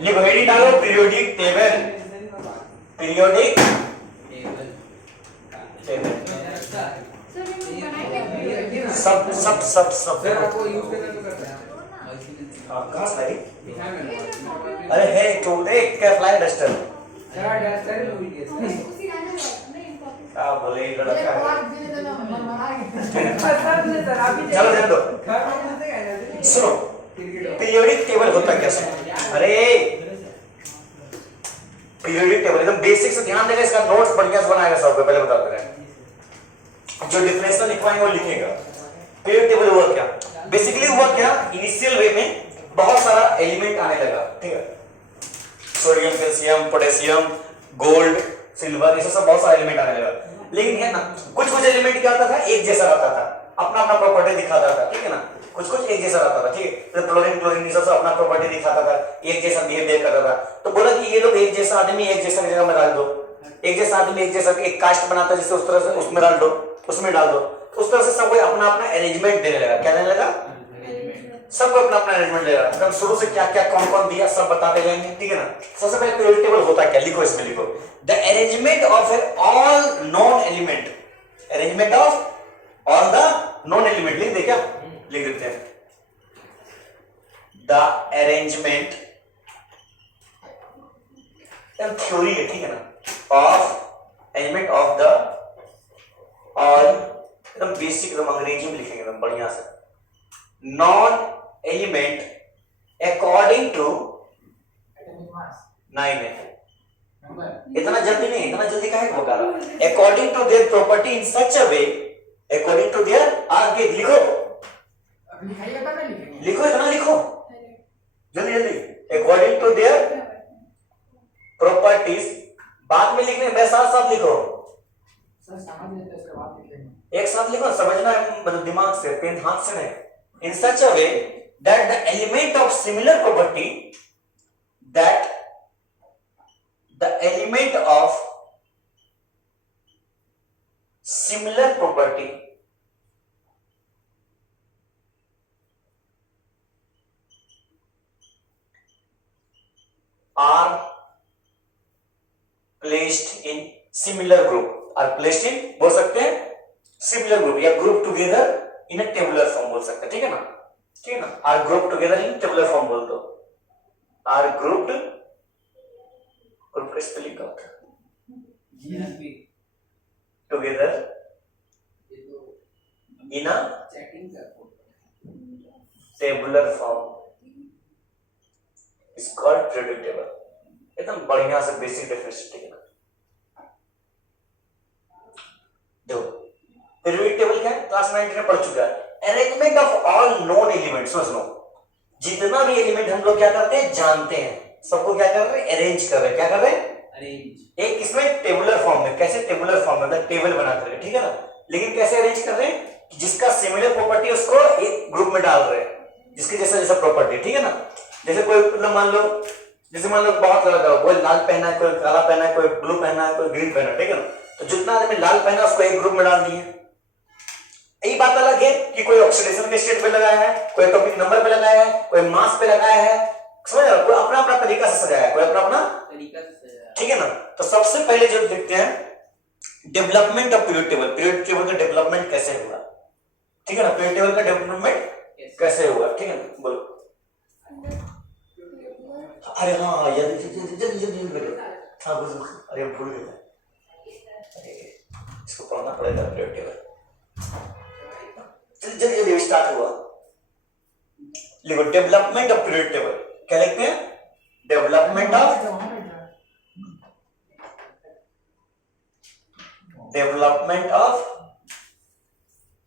लिखो हेडिंग डालो periodic table, periodic table. सब सब सब सब सर आपको यूज करना तो करता है। कहाँ सारी? अरे है तो देख क्या फ्लाई डस्टर। सर डस्टर में भी है। क्या बोले इधर रखा है। सर आप ही चलो ध्यान दो, घर में से गए सुनो पीरियोडिक टेबल होता क्या सुनो। अरे पीरियोडिक टेबल एकदम बेसिक से ध्यान देगा, इसका नोट्स बढ़िया से बनाएगा सबको, पहले बता दे रहे हैं। जो डिफरेंशियल लिखवाएंगे वो लिखेगा। पीरियोडिक टेबल हुआ क्या, बेसिकली हुआ क्या, इनिशियल वे में बहुत सारा एलिमेंट आने लगा, ठीक है, sodium calcium potassium gold silver, ये सब बहुत सारे एलिमेंट आने लगा। लेकिन है ना कुछ कुछ एलिमेंट क्या होता था, एक जैसा रहता था, अपना अपना प्रॉपर्टी दिखाता था, ठीक है ना, कुछ कुछ एक जैसा रहता था, ठीक है, क्लोरीन क्लोरीन ये सब अपना प्रॉपर्टी दिखाता था, एक जैसा बिहेवियर करता था। तो बोला कि ये लोग एक जैसा आदमी एक जैसा जगह में डाल दो, एक जैसा आदमी एक जैसा एक कास्ट बनाता है जिससे उस तरह से उसमें डाल दो, उसमें डाल दो, उस तरह से सब कोई अपना अपना अरेंजमेंट देने लगा। क्या देने लगा, सबको अपना अपना अरेंजमेंट देगा। एकदम शुरू से क्या क्या कौन कौन दिया सब बताते जाएंगे, ठीक है ना। सबसे पहले पीरियोडिक टेबल होता क्या, लिखो इसमें, लिखो the arrangement of all non element, arrangement of all the non element, लिख दे क्या, लिख देते हैं द अरेंजमेंट, थ्योरी है, ठीक है ना, of arrangement of the all, एकदम बेसिक, एकदम अंग्रेजी में लिखेंगे एकदम बढ़िया से, नॉन एलिमेंट अकॉर्डिंग टू 9 है। इतना जल्दी नहीं, इतना जल्दी काहे बता रहा हूं, according to their property in such a way, according to their, आगे लिखो लिखो, इतना लिखो जल्दी जल्दी, अकॉर्डिंग टू देयर प्रॉपर्टीज, बाद में लिखने में साथ साथ लिखो, सर समझ लेते हैं, उसके बाद लिखेंगे। एक साथ लिखो, समझना है मतलब दिमाग से, पेन हाथ से नहीं। In such a way that the element of similar property, that the element of similar property are placed in similar group, are placed in, बोल सकते हैं similar group या group together in tabular form बोल सकते हैं, ठीक है ना, ठीक है ना, are group together in tabular form बोल दो, आर ग्रुप्ड, ग्रुप का स्पेलिंग क्या होता है, together in a tabular form is called periodic table. एकदम बढ़िया से बेसिक डेफिनेशन, ठीक है ना। देखो पीरियोडिक टेबल क्या है, क्लास 9 में पढ़ चुका है, arrangement of all known elements, सुनो जितना भी एलिमेंट हम लोग क्या करते हैं, जानते हैं, सबको क्या कर रहे हैं, अरेंज कर रहे हैं, क्या कर रहे हैं, अरेंज, एक इसमें टेबुलर फॉर्म में, कैसे टेबुलर फॉर्म में, मतलब टेबल बनाते हैं, ठीक है ना, लेकिन कैसे अरेंज कर रहे हैं, जिसका सिमिलर प्रॉपर्टी उसको एक ग्रुप में डाल रहे हैं, जिसके जैसा जैसा प्रॉपर्टी, ठीक है ना। जैसे कोई मतलब मान लो, जैसे मान लो बहुत अलग है, कोई लाल पहना है, कोई काला पहना है, कोई ब्लू पहना है, कोई ग्रीन पहना है, ठीक है ना, तो जितना आदमी लाल पहना उसको एक ग्रुप में डाल दिए। यही बात अलग है कि कोई ऑक्सीडेशन के स्टेट पे लगाया है, कोई एटॉमिक नंबर पे लगाया है, कोई मास पे लगाया है, समझ रहे हो, कोई अपना अपना तरीका से सजाया है, कोई अपना अपना तरीका से सजाया है, ठीक है ना। तो सबसे पहले जो देखते हैं development of periodic table, periodic table का डेवलपमेंट कैसे हुआ, ठीक है ना, पीरियोडिक टेबल का डेवलपमेंट कैसे हुआ, ठीक है ना, बोलो। अरे हाँ जल्दी जल्दी जल्दी, हाँ बोलो, अरे भूल गए, इसको पढ़ना पड़ेगा पीरियोडिक टेबल, जल्दी जल्दी स्टार्ट हुआ, लिखो डेवलपमेंट ऑफ पीरियोडिक टेबल, क्या लिखते हैं, डेवलपमेंट ऑफ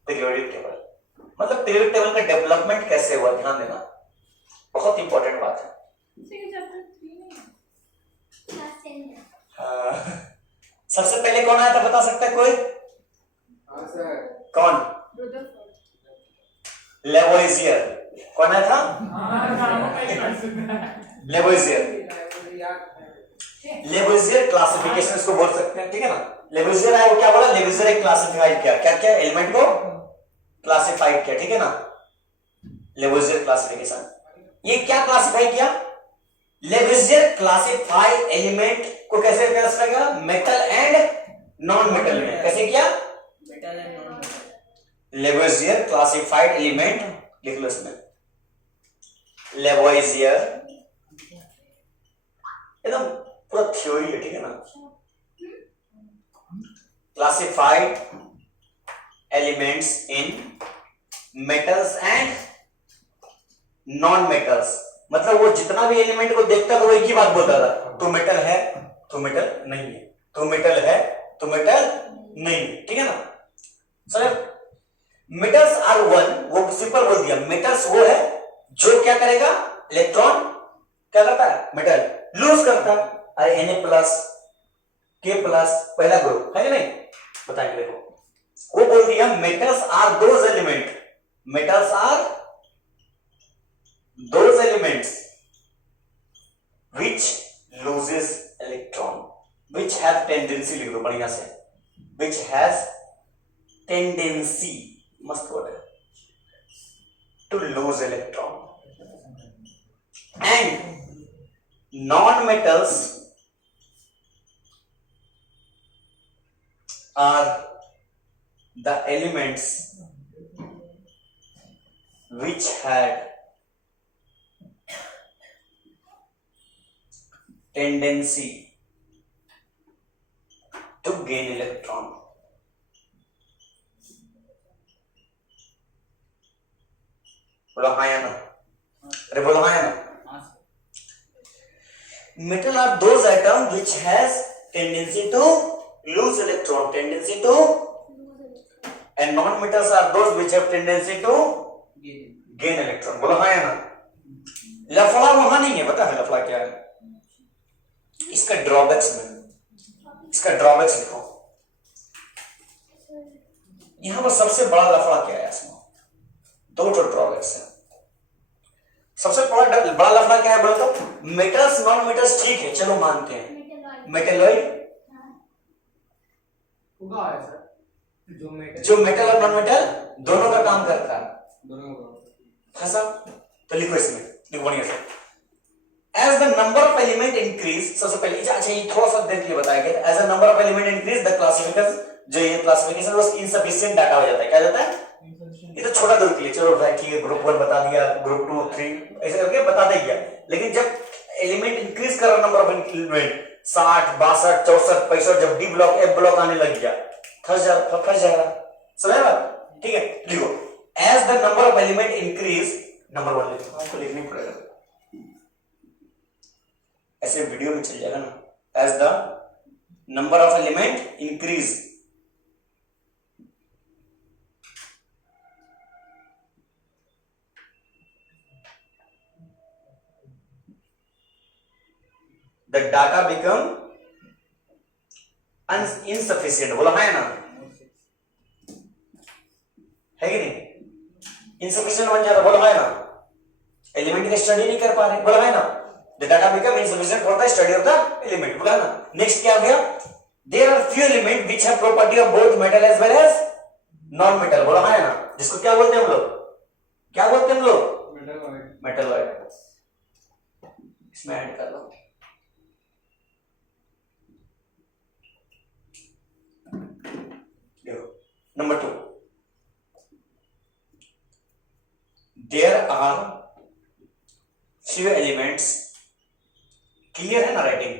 पीरियोडिक टेबल, मतलब पीरियोडिक टेबल का डेवलपमेंट कैसे हुआ, ध्यान देना, बहुत इंपॉर्टेंट बात है। सबसे पहले कौन आया था, बता सकता है कोई, कौन, लेवोइजियर, कौन आया था, लेवोइजियर, लेवोइजियर क्लासिफिकेशन इसको बोल सकते हैं, ठीक है ना। लेवोइजियर आया, वो क्या बोला, लेवोइजियर एक क्लासिफाइड किया, क्या क्या एलिमेंट को क्लासिफाइड किया, ठीक है ना, लेवोइजियर क्लासिफिकेशन। ये क्या क्लासिफाई किया, लेवोइजियर लेवेजियर क्लासिफाई एलिमेंट को कैसे करेगा, मेटल एंड नॉन मेटल में। कैसे किया, metal and non metal. Lavoisier classified element लिख लो इसमें, लेवोइजियर एकदम पूरा थ्योरी है, ठीक है ना। Classified elements in metals and non metals, मतलब वो जितना भी एलिमेंट को देखता था वो एक ही बात बोलता था, तो मेटल है तो मेटल नहीं है, तो मेटल है तो मेटल नहीं है, ठीक है ना। सर मेटल्स आर वन, वो सिंपल बोल दिया, मेटल्स वो है जो क्या करेगा, इलेक्ट्रॉन क्या करता है, मेटल लूज करता है। अरे Na प्लस K प्लस पहला ग्रुप है कि नहीं, बताएंगे देखो, वो बोल दिया metals are those element, metals are those elements which loses electron, which have tendency, लिख दो बढ़िया से, which has tendency, मस्त वर्ड है, to lose electron, and non-metals are the elements which had tendency to gain electron. बोलो हाँ या ना, अरे बोलो हाँ या ना। Metal are those atoms which has tendency to lose electron, tendency to, and non-metals are those which have tendency to gain electron. बोलो हाँ या ना। लफड़ा वहां नहीं है, पता है लफड़ा क्या है, इसका ड्रॉबैक्स में, इसका ड्रॉबैक्स लिखो। यहां पर सबसे बड़ा लफड़ा क्या है इसमें, दो ड्रॉबैक्स है। सबसे बड़ा लफड़ा क्या है बोलो तो, मेटल्स नॉन मेटल्स ठीक है चलो मानते हैं, मेटेलॉइड होगा सर, जो मेटल और नॉन मेटल दोनों का काम करता है, दोनों का फंसा तो लिखो इसमें, लिखो बढ़िया से। As the number of element increase, सबसे पहले अच्छा ये थोड़ा सा देख के बताया गया, as the number of element increase the classification, जो ये क्लासिफिकेशन वो insufficient डाटा हो जाता है, क्या जाता है, ये तो छोटा दूर के लिए, चलो भाई ठीक है, ग्रुप 1 बता दिया, ग्रुप 2 3 ऐसे करके बता दे गया, लेकिन जब एलिमेंट इंक्रीज कर रहा, नंबर ऑफ एलिमेंट 60 62 64 65, जब डी ब्लॉक एफ ब्लॉक आने लग गया, फंस जाएगा, समझ रहे आप, ठीक है। लिखो as the number of element increase, number 1 लिखो, आपको लिखना ही पड़ेगा, ऐसे वीडियो में चल जाएगा ना, as the number of element increase, the data become insufficient, बोला है ना, है कि नहीं, insufficient बन जाता, बोला है ना, एलिमेंट की स्टडी नहीं कर पा रहे, बोला है ना, the data become insufficient for the study of the element, बोला ना। नेक्स्ट क्या हो गया, there are few elements which have property of both metal as well as non metal, बोला है ना, जिसको क्या बोलते हैं हम लोग, क्या बोलते हैं हम लोग, मेटलॉइड, इसमें ऐड कर लो। Number 2, there are few elements, clear है ना राइटिंग,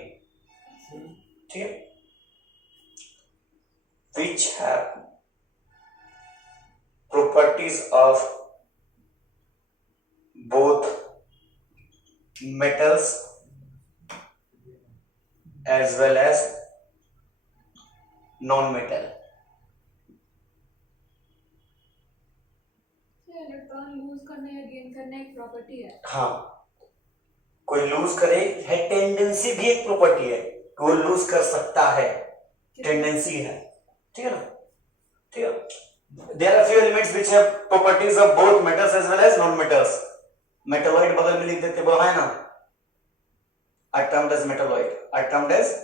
ठीक है, which have properties of both metals as well as non-metal. Electron lose करने या गेन करने एक प्रॉपर्टी है। हाँ, कोई लूज करे है, टेंडेंसी भी एक प्रॉपर्टी है, कोई लूज कर सकता है, टेंडेंसी है, ठीक है ना, ठीक है। There are few elements which have properties of both metals as well as non metals, metalloid बगल में लिख देते, बोला है ना, I termed as metalloid, I termed as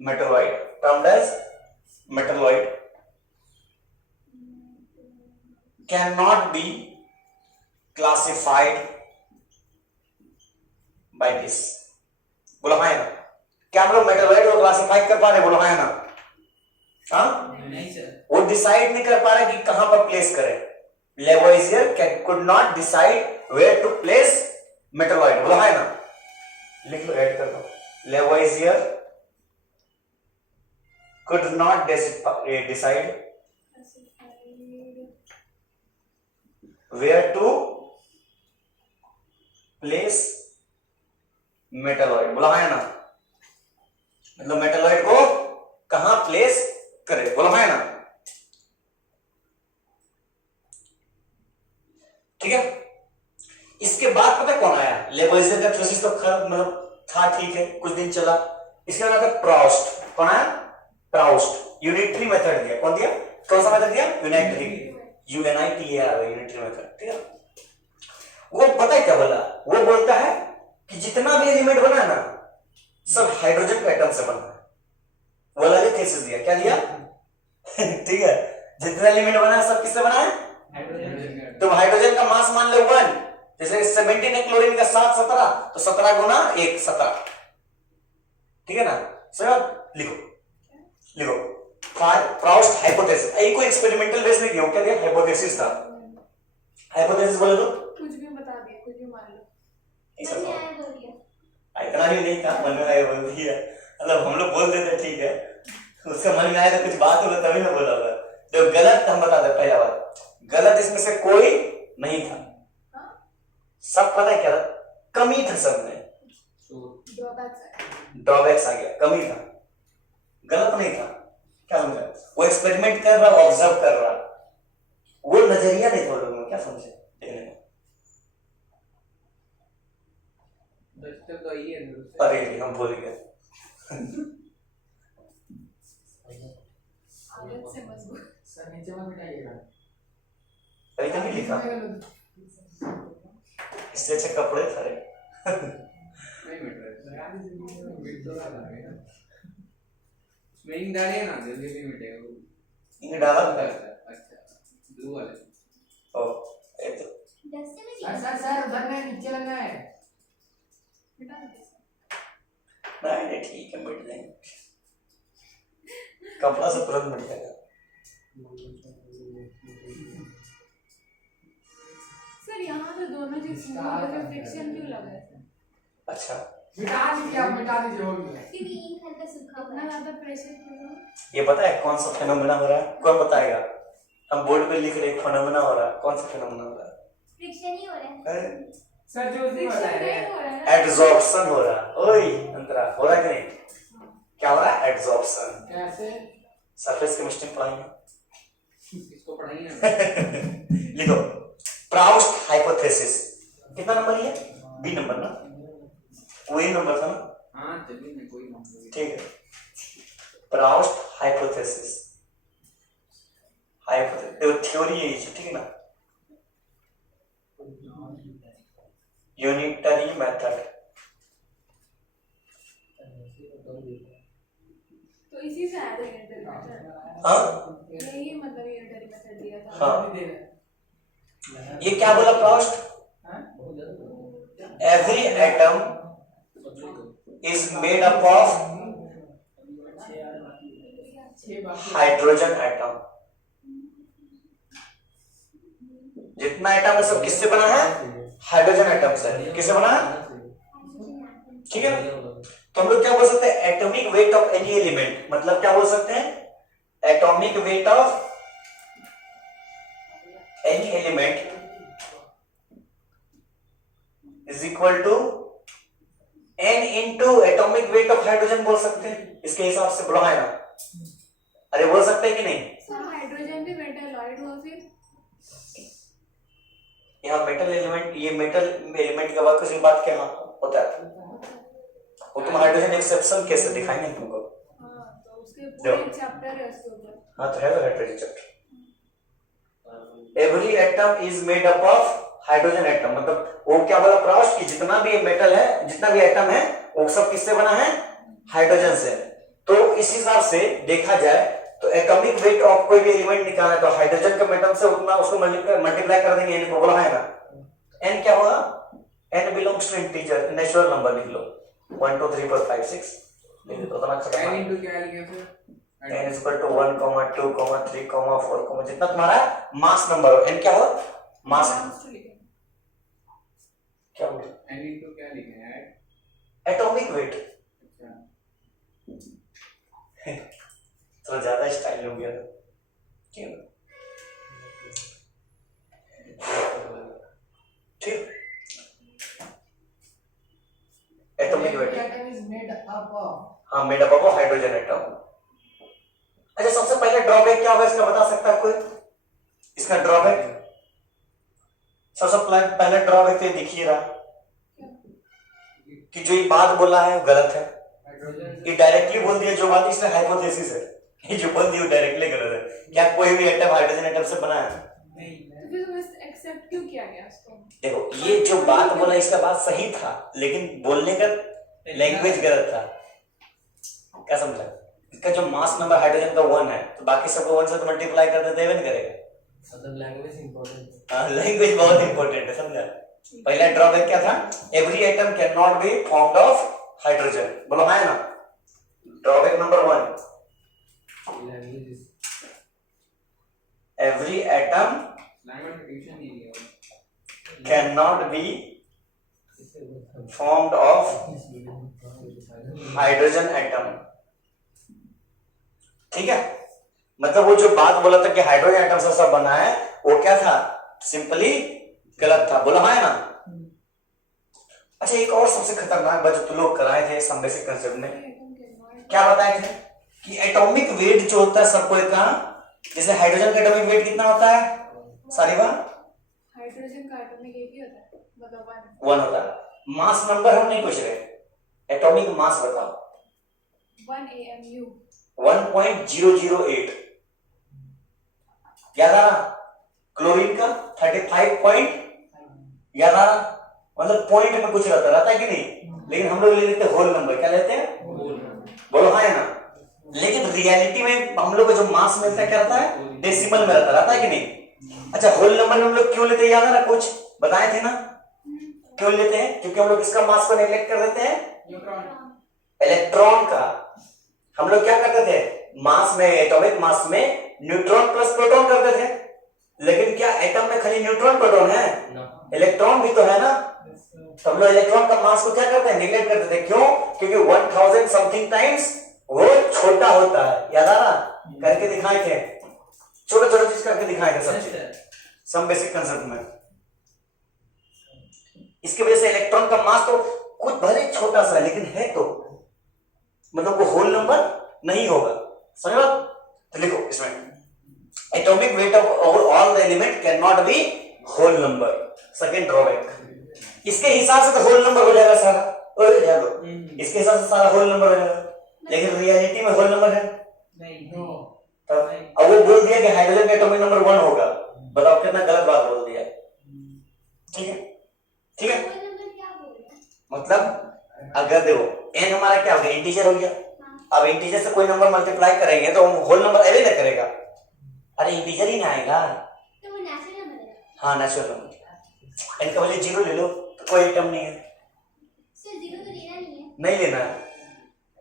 metalloid, termed as metalloid cannot be classified by this, बोलो हाँ या ना? क्या हम लोग मेटलॉइड को क्लासिफाई कर पा रहे, बोलो हाँ या ना? हाँ, नहीं सर। वो डिसाइड नहीं कर पा रहे कि कहां पर प्लेस करें। Lavoisier could not decide where to place metalloid, बोलो हाँ या ना? लिख लो, ऐड कर दो। Lavoisier could not decide where to place metalloid, बोला हाँ या ना? मतलब मेटलॉइड को कहां प्लेस करे, बोला हाँ या ना? ठीक है। इसके बाद पता है कौन आया? लेवोइजियर का थ्योसिस तो मतलब था, ठीक है, कुछ दिन चला। इसके बाद आता प्राउस्ट। कौन आया? प्राउस्ट। यूनिटरी मेथड दिया। कौन दिया? कौन सा मेथड दिया? यूनिटरी, यूनिटरी मेथड, ठीक है। वो पता है क्या बोला? वो बोलता है कि जितना भी एलिमेंट बना है ना, सब हाइड्रोजन के एटम से बना है। वो वाला थीसिस दिया। क्या दिया? ठीक है, जितना एलिमेंट बना है सब किससे बना है? हाइड्रोजन। तो हाइड्रोजन का मास मान लो 1, जैसे 17 है, क्लोरीन का 7 17, तो 17 गुना 1 17, ठीक है ना? सर लिखो, लिखो प्राउस्ट हाइपोथेसिस। आई को एक्सपेरिमेंटल बेस में किया, क्या दिया? हाइपोथेसिस था। हाइपोथेसिस बोले तो कुछ भी बता दिया, कुछ भी मान लो। ऐसा इतना भी नहीं था, मन में आया बोल दिया। मतलब हम लोग बोल देते ठीक है, उसका मन में आया तो कुछ बात होगा तभी ना बोला होगा। जो गलत हम बता दे, पहला बात गलत इसमें से कोई नहीं था। सब पता है क्या था? कमी था सब में, ड्रॉबैक्स आ गया, कमी था, गलत नहीं था। क्या समझा? वो एक्सपेरिमेंट कर रहा, ऑब्जर्व कर रहा, वो नजरिया नहीं था लोगों में। क्या समझे देखने में? तो ये अरे हम भूल गए। आदत से मजबूत। सर नीचे मत मिटाइएगा। अरे कभी लिखा इससे अच्छे कपड़े सारे नहीं मिट रहा है। मिट तो रहा है। उसमें इंक डालिए ना, जल्दी भी मिटेगा वो। इंक डाला था। अच्छा, ब्लू वाले। ओ ये तो सर उधर नहीं, नीचे लगना है। मिटा दो। नहीं ठीक है, मिट जाएंगे। कपड़ा से तुरंत मिट जाएगा। सर यहाँ तो दोनों चीज फ्रिक्शन क्यों लगा है? अच्छा मिटा दीजिए, आप मिटा दीजिए, हो गया। क्योंकि इंक हल्का सूखा हुआ है। इतना ज्यादा प्रेशर क्यों? ये पता है कौन सा फेनोमेना हो रहा है? कौन बताएगा? हम बोर्ड पे लिख रहे हैं फेनोमेना हो रहा है, कौन सा फेनोमेना हो रहा है? फ्रिक्शन ही हो रहा है। सर जो नहीं बता रहे हैं, एडजॉर्प्शन हो रहा है। ओए अंतरा हो रहा है कि नहीं? क्या हो रहा है? एडजॉर्प्शन। कैसे? सरफेस केमिस्ट्री पढ़ाएंगे, इसको पढ़ाइए ना। लिखो प्राउस्ट हाइपोथेसिस। कितना नंबर है? बी नंबर ना, वही नंबर था ना? हाँ जल्दी में कोई मामला ठीक है। प्राउस्ट हाइपोथेसिस, हाइपोथेसिस थ्योरी है, ठीक है ना? Unitary method. तो इसी से आया था यूनिटरी मेथड। हाँ यही मतलब यूनिटरी मेथड दिया था। हाँ। ये क्या बोला Proust? Every atom is made up of hydrogen atom. जितना एटम है सब किससे बना है? हाइड्रोजन एटम से। किससे बना है? ठीक है ना? तो हम लोग क्या बोल सकते हैं? Atomic weight of any element, मतलब क्या बोल सकते हैं? Atomic weight of any element is equal to n into atomic weight of hydrogen बोल सकते हैं। इसके हिसाब से बोला है ना? अरे बोल सकते हैं कि नहीं? सर हाइड्रोजन भी मेटलॉइड हुआ फिर? यहाँ मेटल एलिमेंट, ये मेटल एलिमेंट का बात किसी बात क्या होता है? वो तुम हाइड्रोजन एक्सेप्शन कैसे दिखाएंगे तुमको? हाँ तो उसके पूरे चैप्टर है उसके ऊपर। हाँ तो है hydrogen chapter. Every atom is made up of hydrogen atom, मतलब वो क्या बोला प्राउस्ट कि जितना भी मेटल है, जितना भी एटम है, वो सब किससे बना है? हाइड्रोजन से। तो इस हिसाब से देखा जाए तो एटॉमिक वेट ऑफ कोई भी एलिमेंट निकालना है तो हाइड्रोजन के मेटल से उतना उसको मल्टीप्लाई कर देंगे, n को बोला है ना? n क्या होगा? n belong belongs to integer natural number लिख लो 1 2 3 4 5 6 लिख दो तो ना खत्म। n into क्या लिखे फिर n is equal to 1 2 3 4 जितना तुम्हारा मास नंबर हो n क्या हो मास Belongs to लिखे। क्या बोले n into क्या लिखे हैं एटॉमिक वेट। अच्छा तो ज्यादा स्टाइल हो गया ठीक है ठीक atomic weight atom is made up of हाँ made up of hydrogen atom. अच्छा सबसे पहले ड्रॉबैक क्या होगा इसका बता सकता है कोई इसका ड्रॉबैक सबसे पहले ड्रॉबैक तो दिख ही रहा कि जो ये बात बोला है वो गलत है। हाइड्रोजन ये डायरेक्टली बोल दिया जो बात इसने हाइपोथेसिस है ये जो बोल दी वो डायरेक्टली गलत है। क्या कोई भी एटम हाइड्रोजन एटम से बना है? तो फिर तुम्हें एक्सेप्ट क्यों किया गया उसको? देखो ये जो बात बोला इसका बात सही था लेकिन बोलने का लैंग्वेज गलत था। क्या समझा? इसका जो मास नंबर हाइड्रोजन का 1 है तो बाकी सबको 1 से तो मल्टीप्लाई कर देते हैं करेगा। मतलब लैंग्वेज इंपॉर्टेंट हाँ लैंग्वेज बहुत इंपॉर्टेंट है समझा। पहला ड्रॉबैक क्या था every atom can not be formed of hydrogen बोलो है ना। Drawback number 1 language is every atom language tuition नहीं लिया can not be formed of hydrogen atom. ठीक है मतलब वो जो बात बोला था कि हाइड्रोजन एटम से सब बना है वो क्या था सिंपली गलत था बोला है ना। अच्छा एक और सबसे खतरनाक बात जो तुम लोग कराए थे सम बेसिक कंसेप्ट में क्या बताए थे कि एटॉमिक वेट जो होता है सबको का जैसे हाइड्रोजन का एटॉमिक वेट कितना होता है सारी बात हाइड्रोजन का एटॉमिक एक ही होता है मतलब 1 होता है। मास नंबर हम नहीं पूछ रहे एटॉमिक मास बताओ 1 AMU 1.008 याद आ रहा क्लोरीन का 35 पॉइंट याद आ रहा मतलब पॉइंट में कुछ रहता है कि नहीं लेकिन हम लोग ले लेते होल नंबर क्या लेते हैं बोलो हाँ है ना। लेकिन रियलिटी में हम लोग को जो मास मिलता है क्या रहता है डेसिमल में रहता है कि नहीं। अच्छा होल नंबर हम लोग क्यों लेते हैं याद आ रहा कुछ बताए थे ना क्यों लेते हैं क्योंकि हम लोग इसका मास को नेग्लेक्ट कर देते हैं न्यूट्रॉन इलेक्ट्रॉन का। हम लोग क्या करते थे मास में एटॉमिक मास में न्यूट्रॉन प्लस प्रोटॉन करते थे लेकिन क्या एटम में खाली न्यूट्रॉन प्रोटॉन है इलेक्ट्रॉन भी तो है ना। तो हम लोग इलेक्ट्रॉन का मास को क्या करते हैं निगलेक्ट करते थे क्यों क्योंकि 1000 समथिंग टाइम्स वो छोटा होता है याद आ रहा करके दिखाए थे छोटे छोटे चीज करके दिखाए थे सब चीज सम बेसिक कंसेप्ट में। इसकी वजह से इलेक्ट्रॉन का मास तो कुछ भले छोटा सा लेकिन है तो मतलब वो होल नंबर नहीं होगा समझ लो। तो लिखो इसमें atomic weight of all the element can not be whole number second drawback. इसके हिसाब से तो होल नंबर हो जाएगा सारा इसके हिसाब से सारा होल नंबर हो जाएगा लेकिन रियलिटी में होल नंबर है नहीं नो अब वो बोल दिया कि हाइड्रोजन का एटॉमिक नंबर 1 होगा बताओ कितना गलत बात बोल दिया। ठीक है मतलब अगर देखो n हमारा क्या हो गया इंटीजर हो गया। अब इंटीजर से कोई नंबर मल्टीप्लाई करेंगे तो होल नंबर एवे ना करेगा अरे इंटीजर ही ना आएगा हाँ नेचुरल नंबर n का वैल्यू 0 ले लो तो कोई टर्म नहीं है नहीं लेना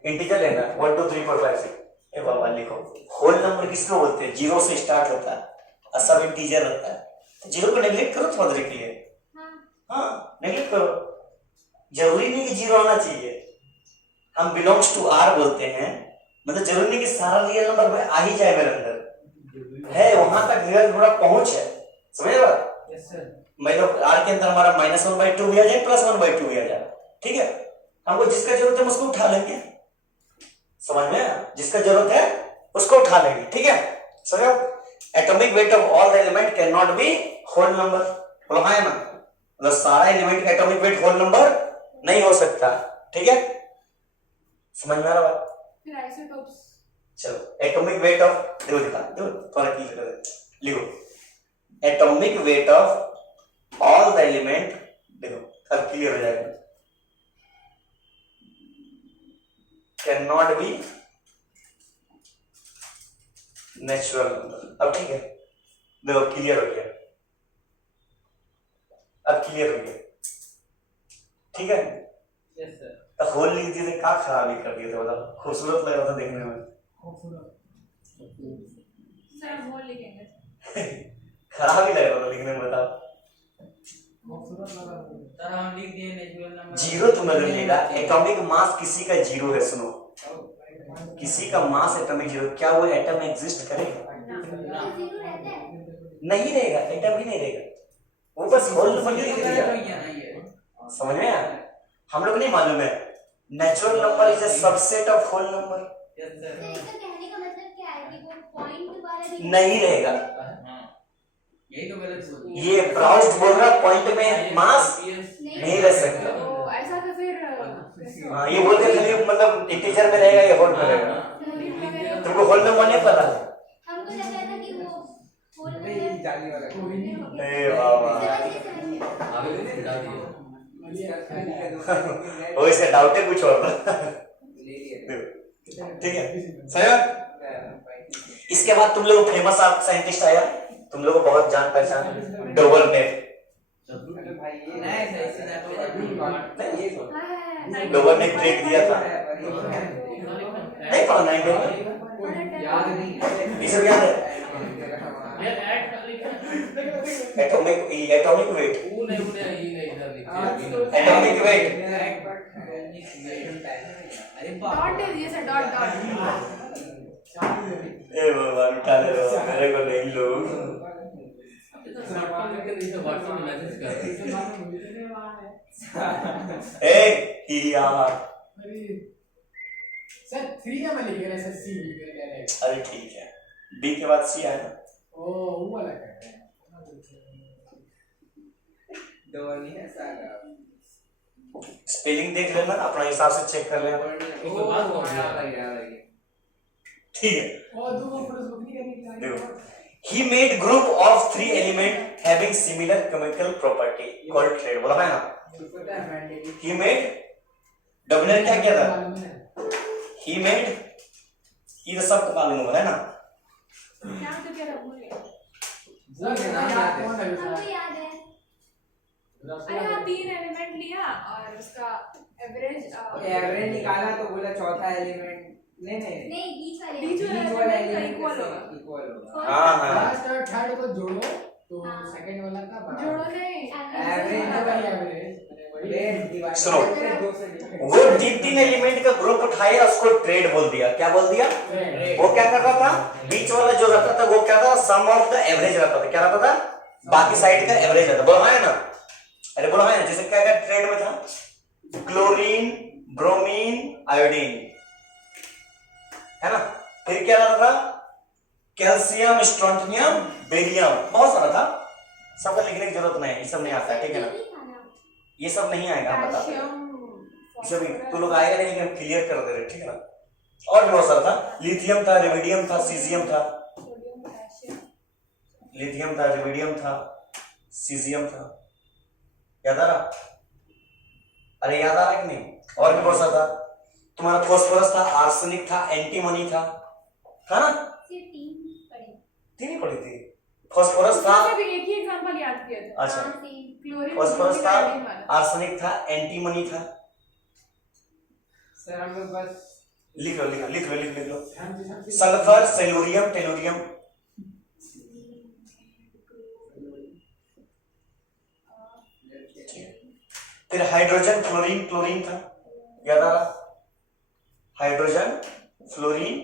इंटीजर लेना 1 2 3 4 5 6 ए बाबा लिखो होल नंबर किसको बोलते हैं 0 से स्टार्ट होता है और सब इंटीजर रहता है तो 0 को नेग्लेक्ट करो थोड़ा देर के लिए हाँ नेग्लेक्ट करो जरूरी नहीं कि 0 आना चाहिए। हम बिलोंग्स टू आर बोलते हैं मतलब जरूरी नहीं कि सारा रियल नंबर आ ही जाए मेरे अंदर है वहां तक रियल थोड़ा पहुंच है समझ रहे हो। यस सर मतलब आर के अंदर हमारा -1/2 भी आ जाए +1/2 भी आ जाए ठीक है। हमको जिसका जरूरत है उसको उठा लेंगे समझ में जिसका जरूरत है उसको उठा लेंगे ठीक है। समझो atomic weight of all the element can not be whole number बोलो हाँ ना मतलब सारा एलिमेंट का एटॉमिक वेट होल नंबर नहीं हो सकता ठीक है समझ में आ रहा है। फिर आइसोटोप्स चलो एटॉमिक वेट ऑफ देखो थोड़ा क्लियर कर दे लिखो atomic weight of all the element देखो अब क्लियर हो जाएगा can not B natural number. अब ठीक है देखो क्लियर हो गया अब क्लियर हो गया ठीक है। Yes sir. तो होल लिख दिए थे, क्या खराबी कर दिए थे बताओ, खूबसूरत लग रहा था देखने में। सर हम बोल लिखेंगे खराब ही लग रहा था लिखने में बताओ। सर हम लिख दिए नेचुरल नंबर। जीरो तुम बदलिएगा, एटॉमिक मास किसी का जीरो है, सुनो, किसी का मास एटॉमिक जीरो, क्या वो एटम एग्जिस्ट करेगा? नहीं रहेगा, एटम ही नहीं रहेगा, वो बस होल नंबर लिख दिया। समझ में आया? हम लोग नहीं मालूम है, natural number is a subset of whole number. Yes sir. कहने का मतलब क्या है कि वो पॉइंट वाला नहीं रहेगा, यही तो गलत बोल दिया। ये प्राउस्ट बोल रहा पॉइंट में मास नहीं रह सकता। तो ऐसा तो फिर हाँ, ये बोलते खाली मतलब इंटीजर में रहेगा या होल में रहेगा, तुमको होल नंबर नहीं पता है? हमको लगा था कि वो होल नहीं, जाली वाला ए वाह वाह, वो इसका डाउट है कुछ और था। ठीक है, सही बात। इसके बाद तुम लोग फेमस साइंटिस्ट आया, तुम लोग को बहुत जान पहचान, double net. Double net break दिया था, नहीं पढ़ा? 9 याद नहीं ये सब याद है? यार ऐड कर लिखा एटॉमिक वेट, वो नहीं इधर लिखा एटॉमिक वेट। अरे डॉट दे दिए सर, डॉट डॉट। ए भगवान, उठा ले रहा मेरे को नहीं लोग। स्मार्टफोन के नीचे व्हाट्सएप में मैसेज कर ए यार, सर 3 में लिख रहे सर, सी लिख रहे हैं। अरे ठीक है, बी के बाद सी आया ना। ओ वो वाला कर रहे हैं। दो नहीं है सारा स्पेलिंग देख लेना, अपना हिसाब से चेक कर लेना, ठीक है। और दो को क्रॉस बुक नहीं करने की देखो, he made group of 3 element having similar chemical property called trade, बोला है ना? he made, डबल ने क्या किया था? he made, ये तो सबको मालूम होगा है ना? क्या तो क्या था बोलिए। हमको याद है। अरे हाँ, 3 एलिमेंट लिया और उसका एवरेज एवरेज निकाला तो बोला चौथा एलिमेंट नहीं नहीं बीच वाले बीच वाला एलिमेंट का इक्वल होगा। इक्वल होगा हाँ हाँ, फर्स्ट और थर्ड को जोड़ो तो हाँ। सेकंड वाला का बराबर। जोड़ो नहीं, एवरेज एवरेज सुनो, वो जिन 3 एलिमेंट का ग्रुप उठाया उसको ट्रेड बोल दिया। क्या बोल दिया? वो क्या करता था, बीच वाला जो रहता था वो क्या था, सम ऑफ द एवरेज रहता था। क्या रहता था? बाकी साइड का एवरेज रहता। बोला है ना? अरे बोला है ना, जैसे क्या क्या ट्रेड में था, क्लोरीन, ब्रोमीन, आयोडीन, है ना? फिर क्या रहता था, कैल्शियम, स्ट्रोंटियम, बेरियम, बहुत सारा था। सबका लिखने की जरूरत नहीं है, ये सब नहीं आता है, ठीक है ना? ये सब नहीं आएगा, हम बता कैल्शियम, सब तो लोग आएगा नहीं, लेकिन हम क्लियर कर दे रहे, ठीक है ना? और भी बहुत सारा था, लिथियम था, रेडियम था, सीजियम था, सोडियम, पोटेशियम। लिथियम था, रेडियम था, सीजियम था। याद आ रहा? अरे याद आ रहा कि नहीं? और भी बहुत सारा था, तुम्हारा फास्फोरस था, आर्सेनिक था, एंटीमनी था ना? सिर्फ 3 पढ़े। 3 ही पढ़ी थी। फास्फोरस था, उसमें भी एक ही एग्जांपल याद किया था। अच्छा, क्लोरीन, फास्फोरस था, आयोडीन वाला। आर्सेनिक था, एंटीमनी था। सर हम लोग बस लिख लो सल्फर, सेलोरियम, टेलोरियम, फिर हाइड्रोजन, फ्लोरीन, क्लोरीन था। याद आ रहा? हाइड्रोजन, फ्लोरीन,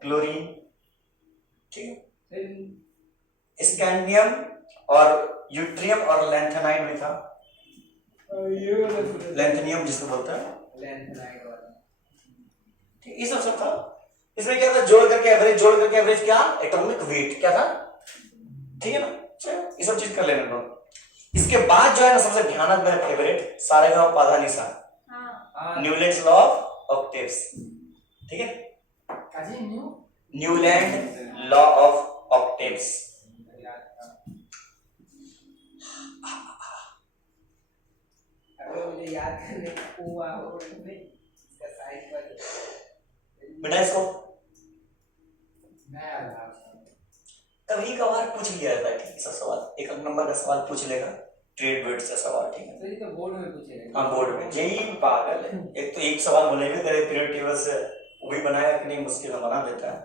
क्लोरीन, ठीक है। स्कैंडियम और यूट्रियम और लैंथेनाइड भी था, लैंथेनियम जिसको बोलते हैं, ठीक, ये सब था। इसमें क्या था, जोड़ करके एवरेज क्या, एटॉमिक वेट क्या था, ठीक है ना? चलो ये सब चीज कर लेना दोनों। इसके बाद जो है ना, सबसे ध्यान मेरा फेवरेट, सारे गांव पाधा निशा, न्यूलैंड्स लॉ ऑफ ऑक्टेव्स, ठीक है? काजी न्यूलैंड लॉ ऑफ ऑक्टेव्स। मुझे याद करने हुआ हो इसका साइड पर बेटा इसको नया था। कभी कभार पूछ लिया जाता है, ठीक, सब सवाल 1 नंबर का सवाल पूछ लेगा, ट्रेड वेट्स का सवाल, ठीक है। सर ये तो बोर्ड में पूछेगा। हाँ बोर्ड में, यही पागल है। एक तो एक सवाल बोलेंगे तेरे पीरियड टेबल से वो भी बनाया कि नहीं, मुश्किल है, बना देता है,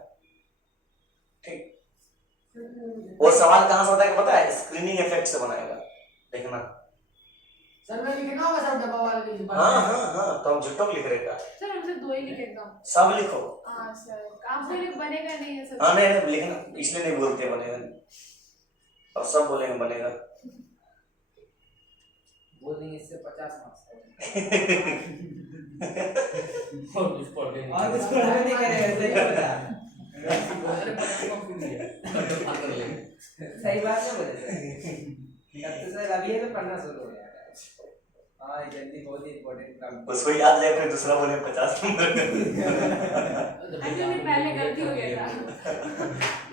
ठीक। वो सवाल कहाँ से होता है पता है, स्क्रीनिंग इफेक्ट से बनाएगा, देखना। सर मैं लिखना होगा सब डब्बा वाले लिख हाँ हाँ हाँ, तो हम झुट्टो लिख रहे का, सर हमसे 2 ही लिखेगा। सब लिखो। हाँ सर, आप बोले बनेगा नहीं है सब। हाँ नहीं नहीं लिखना, इसलिए नहीं बोलते बनेगा, और सब बोलेंगे बनेगा। बोल देंगे इससे 50 मार्क्स। और कुछ पढ़ देंगे। और कुछ पढ़ नहीं करेगा, सही बता। अरे 50 मार्क्स क्यों दिया? कर लेंगे। सही बात ना बोले सर। अब तो सर अभी ये तो पढ़ना शुरू हो गया है। हाँ जल्दी, बहुत ही इम्पोर्टेंट काम। उसको याद जाए फिर दूसरा बोले 50 नंबर। एक्चुअली पहले गलती हो गया था।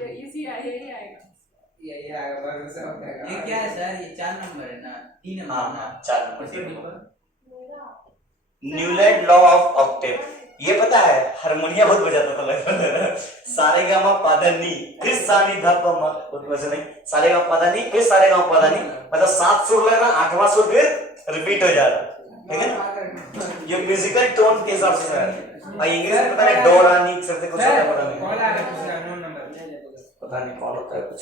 ये इसी यही आएगा। ये आएगा भरोसा हो जाएगा। ये क्या है सर, ये 4 नंबर है ना, 3 नंबर हाँ ना। हाँ 4 नंबर, इसके 3 नंबर। मेरा न्यूलैंड लॉ ऑफ ऑक्टेव, ये पता है हारमोनिया बहुत बजाता था लगभग। सारे गा मा पा धा नी, फिर सा नी धा पा मा, वैसे नहीं, सारे गा पा धा नी फिर सारे गा पा धा नी, मतलब 7 सुर लग रहा, 8वां सुर फिर रिपीट हो जा रहा, ठीक है। ये म्यूजिकल टोन के हिसाब से है। और इंग्लिश में पता है डो रा नी से कुछ होता है, पता नहीं, कॉल आ रहा है दूसरा अननोन नंबर। पता नहीं कौन होता है कुछ।